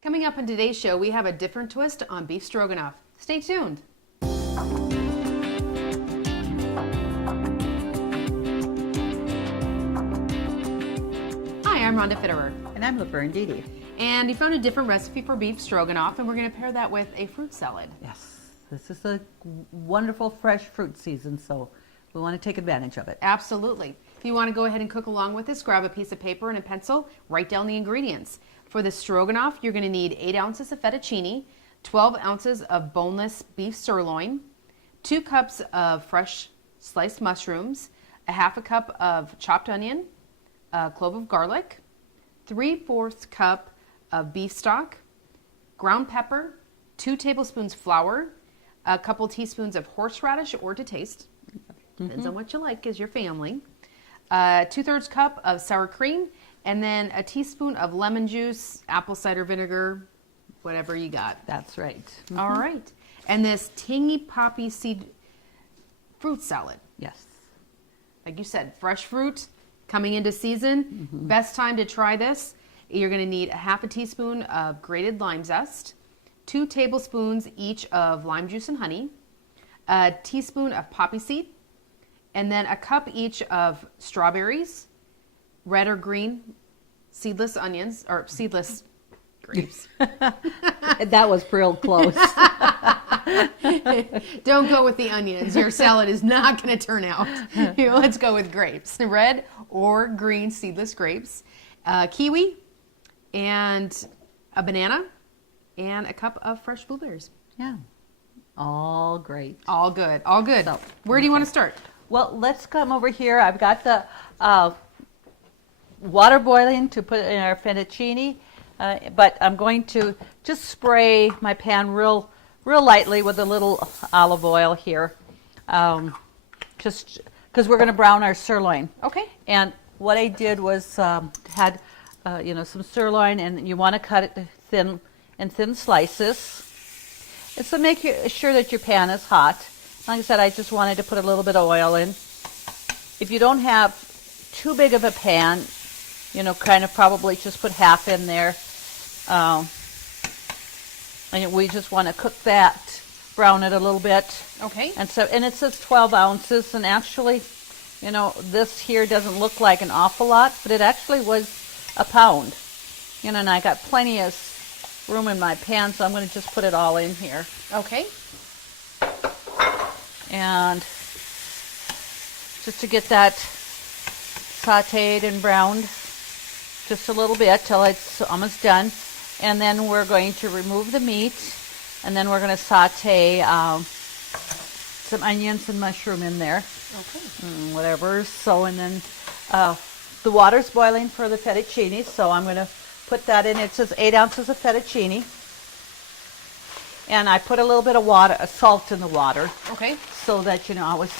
Coming up in today's show, we have a different twist on beef stroganoff. Stay tuned. Hi, I'm Rhonda Fitterer. And I'm Laverne. And you found a different recipe for beef stroganoff, and we're going to pair that with a fruit salad. Yes, this is a wonderful fresh fruit season, so we want to take advantage of it. Absolutely. If you want to go ahead and cook along with this, grab a piece of paper and a pencil, write down the ingredients. For the stroganoff, you're going to need 8 ounces of fettuccine, 12 ounces of boneless beef sirloin, 2 cups of fresh sliced mushrooms, a half a cup of chopped onion, a clove of garlic, 3/4 cup of beef stock, ground pepper, 2 tablespoons flour, a couple teaspoons of horseradish or to taste. Depends on what you like as your family. 2/3 cup of sour cream, and then a teaspoon of lemon juice, apple cider vinegar, whatever you got. That's right. All right. And this tangy poppy seed fruit salad. Yes. Like you said, fresh fruit coming into season. Best time to try this. You're going to need a half a teaspoon of grated lime zest, 2 tablespoons each of lime juice and honey, a teaspoon of poppy seed, and then a cup each of strawberries, red or green seedless onions, or seedless grapes. That was real close. Don't go with the onions. Your salad is not going to turn out. Let's go with grapes, red or green seedless grapes, kiwi, and a banana, and a cup of fresh blueberries. Yeah. All great. All good. All good. So, where do you want to start? Well, let's come over here. I've got the water boiling to put in our fettuccine, but I'm going to just spray my pan real lightly with a little olive oil here, just because we're going to brown our sirloin. Okay. And what I did was had some sirloin, and you want to cut it thin slices. And so make sure that your pan is hot. Like I said, I just wanted to put a little bit of oil in. If you don't have too big of a pan, kind of probably just put half in there. And we just want to cook that, brown it a little bit. Okay. And it says 12 ounces, and actually, this here doesn't look like an awful lot, but it actually was a pound. And I got plenty of room in my pan, so I'm going to just put it all in here. Okay. And just to get that sauteed and browned just a little bit till it's almost done. And then we're going to remove the meat, and then we're going to saute some onions and mushroom in there. Okay. Whatever. So, and then the water's boiling for the fettuccine, so I'm going to put that in. It says 8 ounces of fettuccine. And I put a little bit of salt in the water. Okay. So that, I was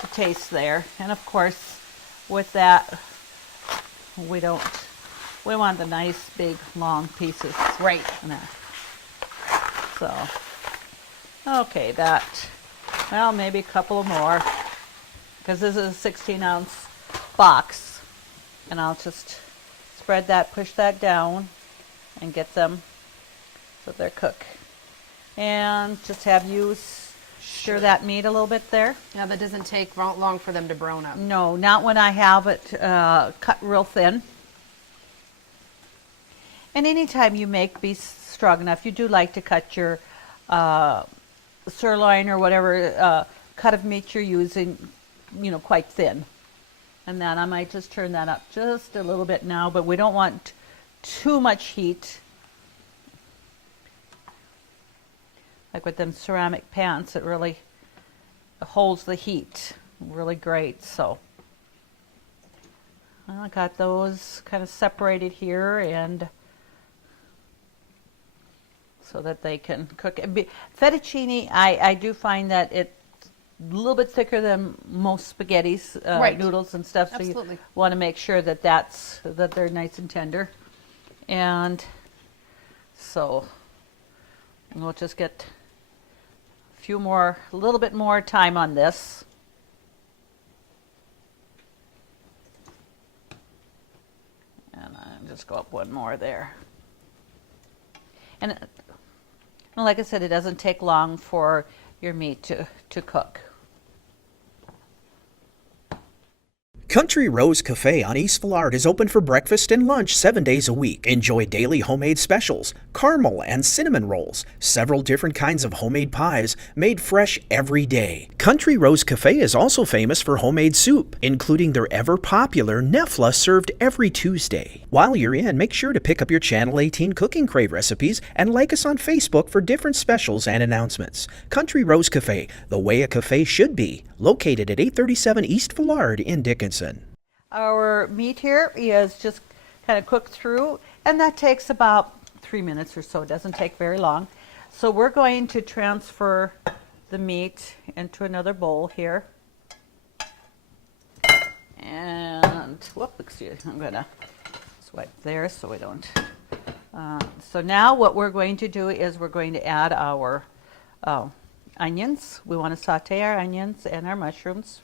the taste there. And of course, with that, we want the nice, big, long pieces. Right. So, okay, maybe a couple more, because this is a 16-ounce box. And I'll just spread that, push that down, and get them so they're cooked. And just have you stir that meat a little bit there. Yeah, that doesn't take long for them to brown up. No, not when I have it cut real thin. And anytime you make beef stroganoff, you do like to cut your sirloin or whatever cut of meat you're using, quite thin. And then I might just turn that up just a little bit now, but we don't want too much heat. Like with them ceramic pans, it really holds the heat really great. So I got those kind of separated here, and so that they can cook. Fettuccine, I do find that it's a little bit thicker than most spaghettis, right. Noodles and stuff. So Absolutely. you want to make sure that they're nice and tender. And so we'll just get a little bit more time on this. And I'll just go up one more there. And well, like I said, it doesn't take long for your meat to cook. Country Rose Cafe on East Villard is open for breakfast and lunch 7 days a week. Enjoy daily homemade specials, caramel and cinnamon rolls, several different kinds of homemade pies made fresh every day. Country Rose Cafe is also famous for homemade soup, including their ever-popular Nefla served every Tuesday. While you're in, make sure to pick up your Channel 18 Cooking Crave recipes and like us on Facebook for different specials and announcements. Country Rose Cafe, the way a cafe should be, located at 837 East Villard in Dickinson. Our meat here is just kind of cooked through, and that takes about 3 minutes or so. It doesn't take very long. So we're going to transfer the meat into another bowl here. And, excuse me, I'm going to swipe there so we don't. So now what we're going to do is we're going to add our onions. We want to saute our onions and our mushrooms.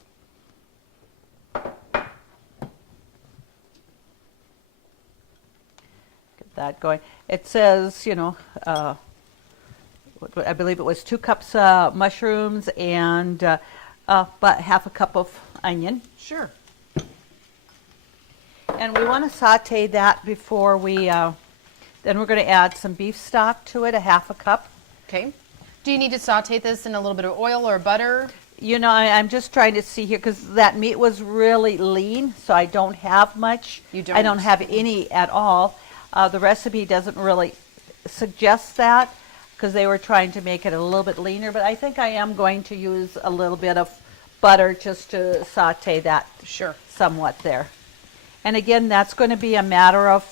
That going. It says, I believe it was 2 cups mushrooms and about half a cup of onion. Sure. And we want to saute that before we, then we're going to add some beef stock to it, a half a cup. Okay. Do you need to saute this in a little bit of oil or butter? I'm just trying to see here because that meat was really lean, so I don't have much. You don't? I don't have any at all. The recipe doesn't really suggest that because they were trying to make it a little bit leaner, but I think I am going to use a little bit of butter just to saute that somewhat there. And again, that's going to be a matter of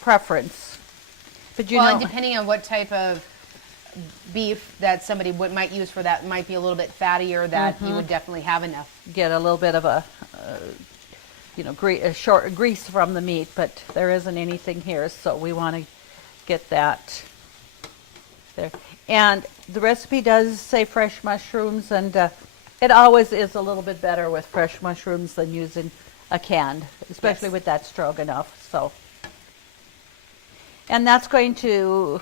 preference. But and depending on what type of beef that somebody might use for that might be a little bit fattier, that you would definitely have enough. Get a little bit of a grease from the meat, but there isn't anything here, so we want to get that there. And the recipe does say fresh mushrooms, and it always is a little bit better with fresh mushrooms than using a canned, especially with that stroganoff. So, and that's going to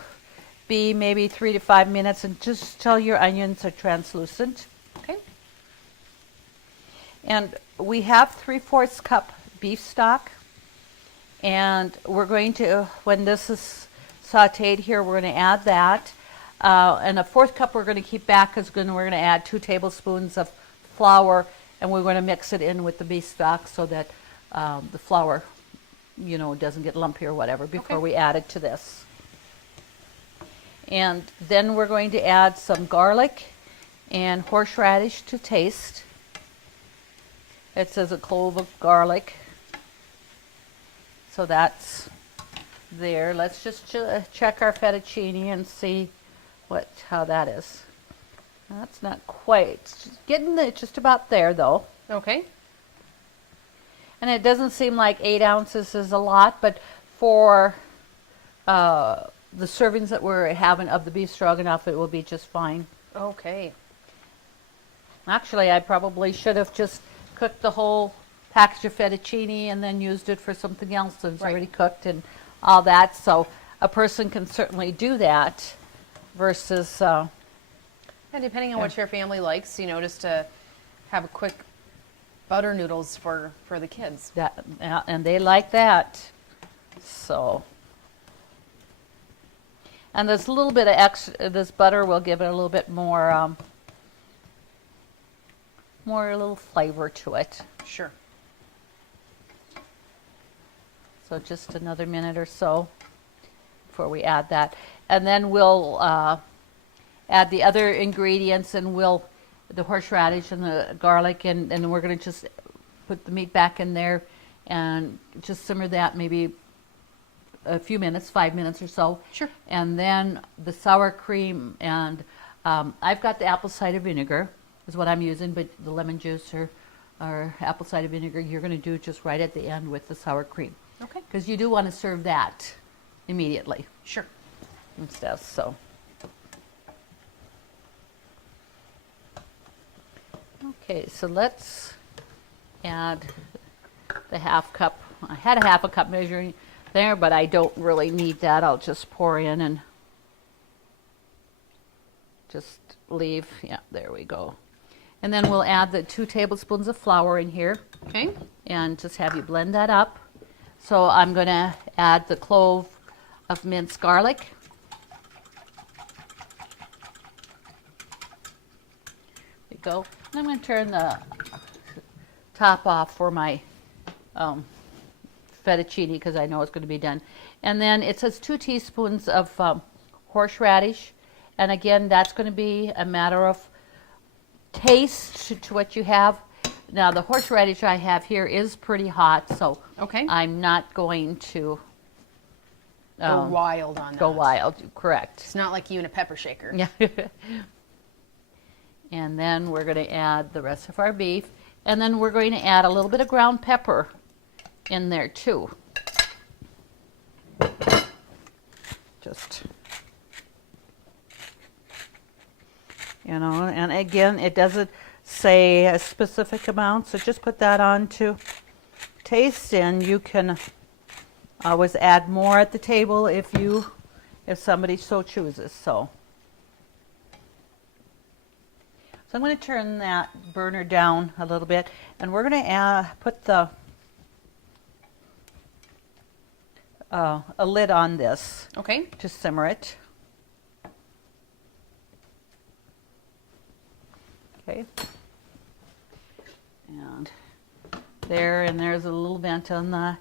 be maybe 3 to 5 minutes, and just till your onions are translucent. Okay. And we have 3/4 cup beef stock, and we're going to, when this is sauteed here, we're going to add that. And a 1/4 cup we're going to keep back because we're going to add 2 tablespoons of flour, and we're going to mix it in with the beef stock so that the flour, doesn't get lumpy or whatever before we add it to this. And then we're going to add some garlic and horseradish to taste. It says a clove of garlic. So that's there. Let's just check our fettuccine and see how that is. That's not quite. Getting just about there though. Okay. And it doesn't seem like 8 ounces is a lot, but for the servings that we're having of the beef stroganoff, it will be just fine. Okay. Actually, I probably should have just cooked the whole package of fettuccine and then used it for something else that's already cooked and all that. So a person can certainly do that versus... and depending on what your family likes, just to have a quick butter noodles for the kids. And they like that. So... And there's a little bit of extra, this butter will give it a little bit more, a little flavor to it. Sure. So just another minute or so before we add that. And then we'll add the other ingredients, and the horseradish and the garlic, and we're going to just put the meat back in there and just simmer that maybe a few minutes, 5 minutes or so. Sure. And then the sour cream, and I've got the apple cider vinegar is what I'm using, but the lemon juice or apple cider vinegar you're going to do just right at the end with the sour cream. Okay. Because you do want to serve that immediately. Sure. And stuff, so. Okay, so let's add the half cup. I had a half a cup measuring there, but I don't really need that. I'll just pour in and just leave. Yeah, there we go. And then we'll add the 2 tablespoons of flour in here. Okay. And just have you blend that up. So I'm going to add the clove of minced garlic. There we go. And I'm going to turn the top off for my fettuccine because I know it's going to be done. And then it says 2 teaspoons of horseradish. And again, that's going to be a matter of taste to what you have. Now, the horseradish I have here is pretty hot, so Okay. I'm not going to Go wild on that. go wild. Correct. It's not like you in a pepper shaker. Yeah. And then we're going to add the rest of our beef. And then we're going to add a little bit of ground pepper in there too. Just, you know, and again, it doesn't say a specific amount, so just put that on to taste, and you can always add more at the table if somebody so chooses. So I'm going to turn that burner down a little bit, and we're going to put the a lid on this Okay. to simmer it. Okay. And there's a little vent on the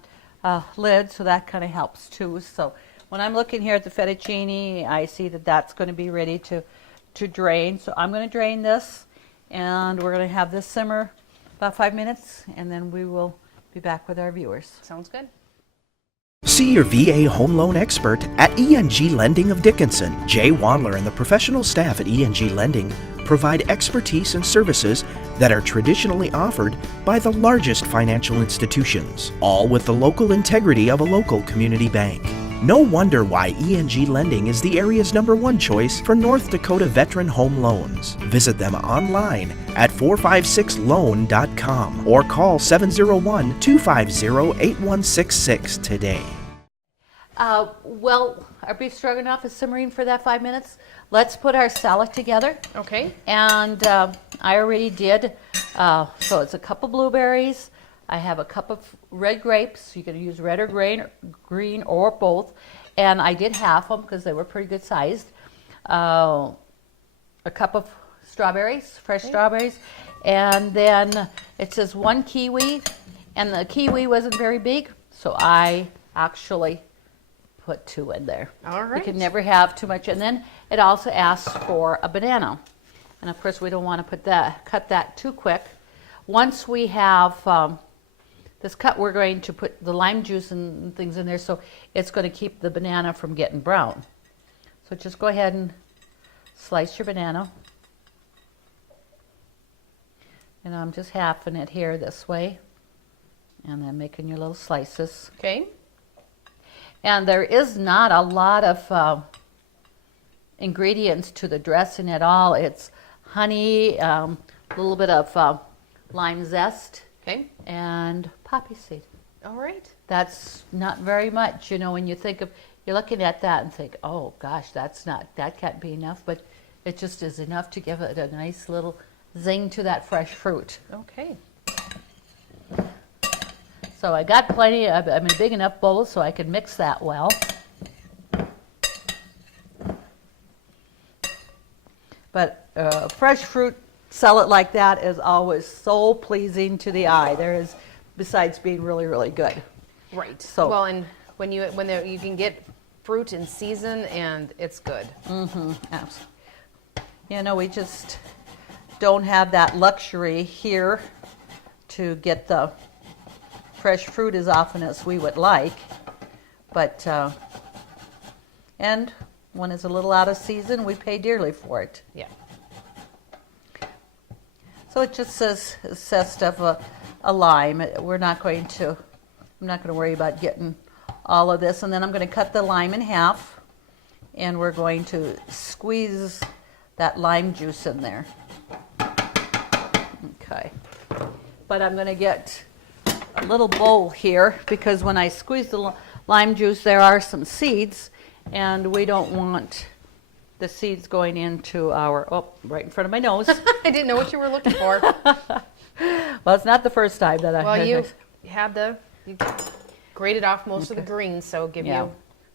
lid, so that kind of helps too. So when I'm looking here at the fettuccine, I see that that's going to be ready to drain. So I'm going to drain this, and we're going to have this simmer about 5 minutes, and then we will be back with our viewers. Sounds good. See your VA home loan expert at ENG Lending of Dickinson. Jay Wandler and the professional staff at ENG Lending provide expertise and services that are traditionally offered by the largest financial institutions, all with the local integrity of a local community bank. No wonder why ENG Lending is the area's #1 choice for North Dakota veteran home loans. Visit them online at 456loan.com or call 701-250-8166 today. Well, our beef stroganoff is simmering for that 5 minutes. Let's put our salad together. Okay. And I already did, so it's a cup of blueberries. I have a cup of red grapes. You can use red or green or both. And I did half them because they were pretty good sized. A cup of strawberries, fresh strawberries. And then it says 1 kiwi. And the kiwi wasn't very big, so I actually put 2 in there. All right. You can never have too much. And then it also asks for a banana. And of course we don't want to cut that too quick. Once we have this cut, we're going to put the lime juice and things in there, so it's going to keep the banana from getting brown. So just go ahead and slice your banana. And I'm just halving it here this way, and then making your little slices. Okay. And there is not a lot of ingredients to the dressing at all. It's honey, a little bit of lime zest, Okay. and poppy seed. All right. That's not very much, you know, when you think of, you're looking at that and think, oh gosh, that can't be enough, but it just is enough to give it a nice little zing to that fresh fruit. Okay. So I got plenty, I'm in a big enough bowl so I can mix that well. But fresh fruit salad like that is always so pleasing to the eye. There is, besides being really, really good. Right. So- well, and when you can get fruit in season and it's good. Mm-hmm. Absolutely. You know, we just don't have that luxury here to get the fresh fruit as often as we would like, but and when it's a little out of season, we pay dearly for it. Yeah. So it just says zest of a lime. I'm not going to worry about getting all of this, and then I'm going to cut the lime in half, and we're going to squeeze that lime juice in there. Okay, but I'm going to get a little bowl here, because when I squeeze the lime juice, there are some seeds, and we don't want the seeds going into our, oh, right in front of my nose. I didn't know what you were looking for. Well, it's not the first time that I... Well, you grated off most of the greens, so give you a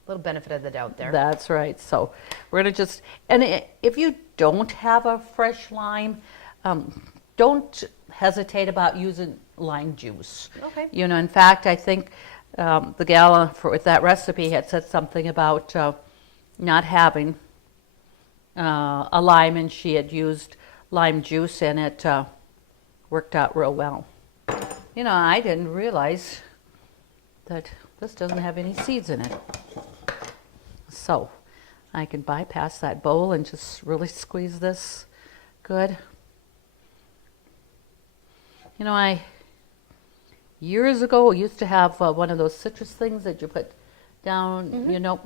little benefit of the doubt there. That's right. So we're going to just, and if you don't have a fresh lime, don't hesitate about using lime juice. Okay. You know, in fact, I think the gal with that recipe had said something about not having a lime, and she had used lime juice, and it worked out real well. You know, I didn't realize that this doesn't have any seeds in it. So I can bypass that bowl and just really squeeze this good. You know, I years ago used to have one of those citrus things that you put down, you know.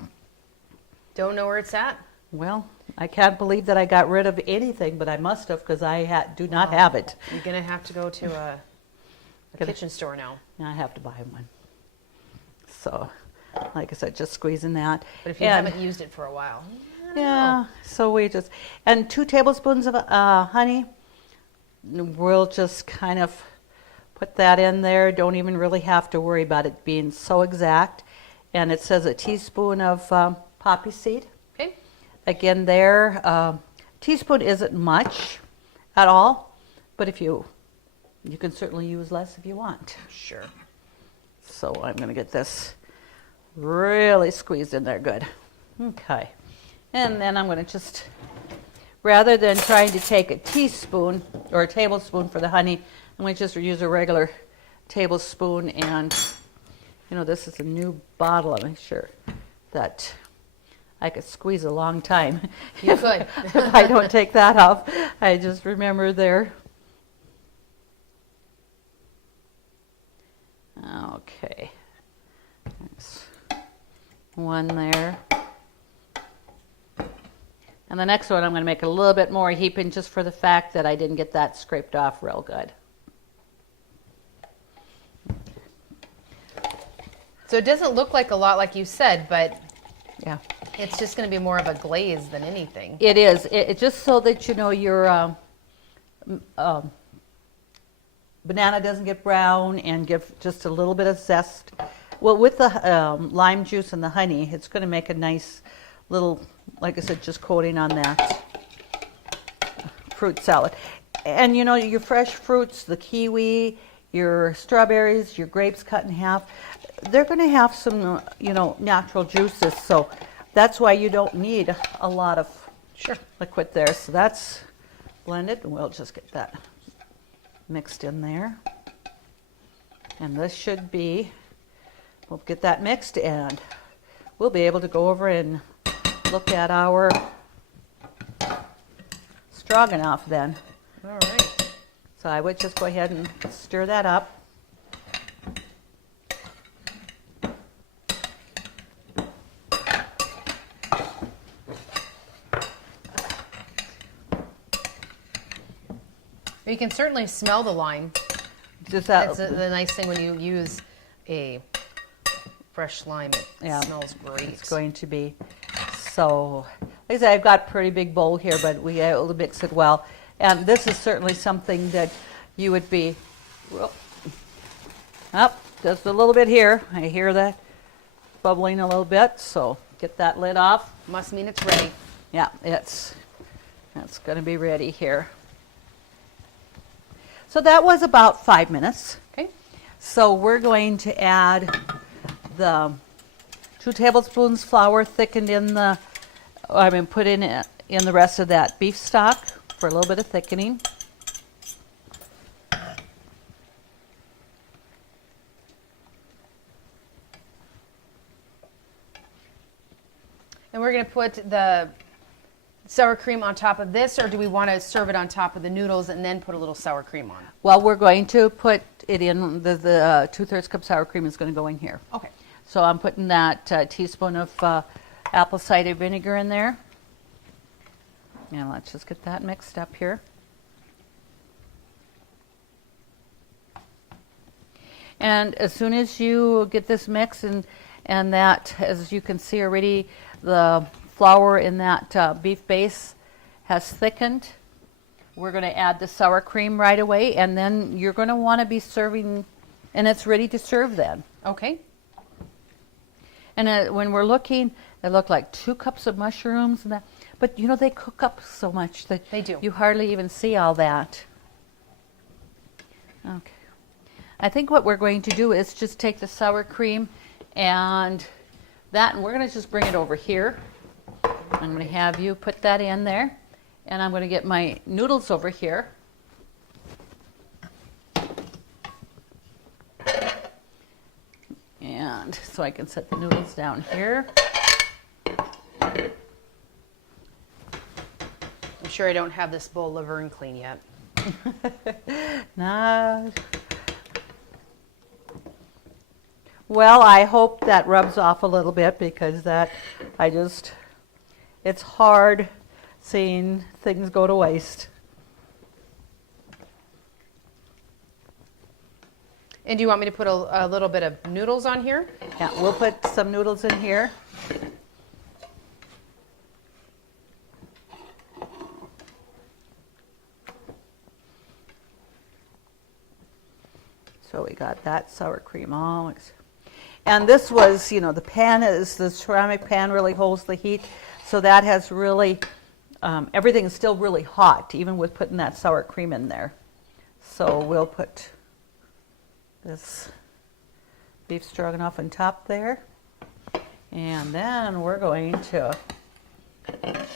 Don't know where it's at? Well, I can't believe that I got rid of anything, but I must have, because I do not have it. You're going to have to go to a kitchen store now. I have to buy one. So, like I said, just squeezing that. But if you haven't used it for a while. Yeah, so we just, and 2 tablespoons of honey. We'll just kind of put that in there. Don't even really have to worry about it being so exact. And it says a teaspoon of poppy seed. Okay. Again there, teaspoon isn't much at all, but if you can certainly use less if you want. Sure. So I'm going to get this really squeezed in there good. Okay. And then I'm going to just, rather than trying to take a teaspoon or a tablespoon for the honey, I'm going to just use a regular tablespoon. And, you know, this is a new bottle. I'm sure that I could squeeze a long time. You could. If I don't take that off. I just remember there. Okay. There's one there. And the next one I'm going to make a little bit more heaping, just for the fact that I didn't get that scraped off real good. So it doesn't look like a lot, like you said, but Yeah. it's just going to be more of a glaze than anything. It is. It just so that you know your banana doesn't get brown, and give just a little bit of zest. Well, with the lime juice and the honey, it's going to make a nice little, like I said, just coating on that fruit salad. And you know, your fresh fruits, the kiwi, your strawberries, your grapes cut in half, they're going to have some, you know, natural juices. So that's why you don't need a lot of liquid there. So that's blended, and we'll just get that mixed in there. And this should be, we'll get that mixed, and we'll be able to go over and look at our stroganoff then. All right. So I would just go ahead and stir that up. You can certainly smell the lime. Just that, That's the nice thing when you use a fresh lime. It smells great. it's going to be. So, like I said, I've got a pretty big bowl here, but we will mix it well. And this is certainly something that you would be, up just a little bit here. I hear that bubbling a little bit, so get that lid off. Must mean it's ready. Yeah, that's going to be ready here. So that was about 5 minutes. Okay. So we're going to add the 2 tablespoons flour thickened in the, put in the rest of that beef stock for a little bit of thickening. And we're going to put the sour cream on top of this, or do we want to serve it on top of the noodles and then put a little sour cream on? Well, we're going to put it in, the 2/3 cup sour cream is going to go in here. Okay. So I'm putting that teaspoon of apple cider vinegar in there. And let's just get that mixed up here. And as soon as you get this mixed and And that, as you can see already, the flour in that beef base has thickened. We're going to add the sour cream right away, and then you're going to want to be serving, and it's ready to serve then. Okay. And when we're looking, they look like 2 cups of mushrooms and that. But you know, they cook up so much that They do. you hardly even see all that. Okay. I think what we're going to do is just take the sour cream and we're going to just bring it over here. I'm going to have you put that in there. And I'm going to get my noodles over here. And so I can set the noodles down here. I'm sure I don't have this bowl of Laverne clean yet. No. Well, I hope that rubs off a little bit because it's hard seeing things go to waste. And do you want me to put a little bit of noodles on here? Yeah, we'll put some noodles in here. So we got that sour cream all mixed. And this was, the ceramic pan really holds the heat. So that has really, everything is still really hot, even with putting that sour cream in there. So we'll put this beef stroganoff on top there. And then we're going to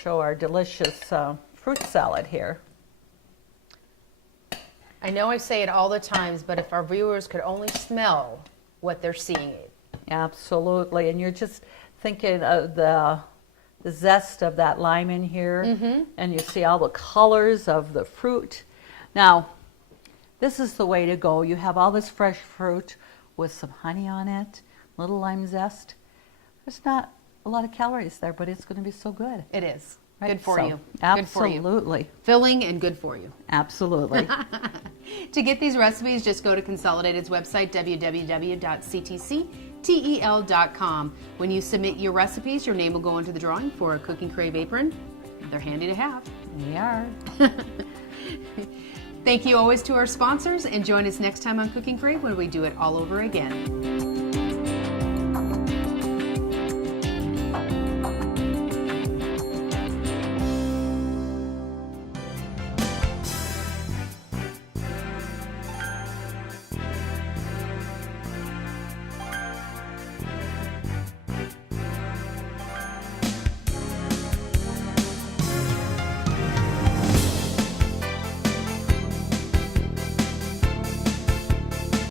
show our delicious fruit salad here. I know I say it all the times, but if our viewers could only smell what they're seeing. Absolutely. And you're just thinking of the zest of that lime in here. And you see all the colors of the fruit. Now, this is the way to go. You have all this fresh fruit with some honey on it, little lime zest. There's not a lot of calories there, but it's going to be so good. It is. Right? Good for So, you. Absolutely. Good for you. Filling and good for you. Absolutely. To get these recipes, just go to Consolidated's website, www.ctctel.com. When you submit your recipes, your name will go into the drawing for a Cooking Crave apron. They're handy to have. We are. Thank you always to our sponsors, and join us next time on Cooking Crave when we do it all over again.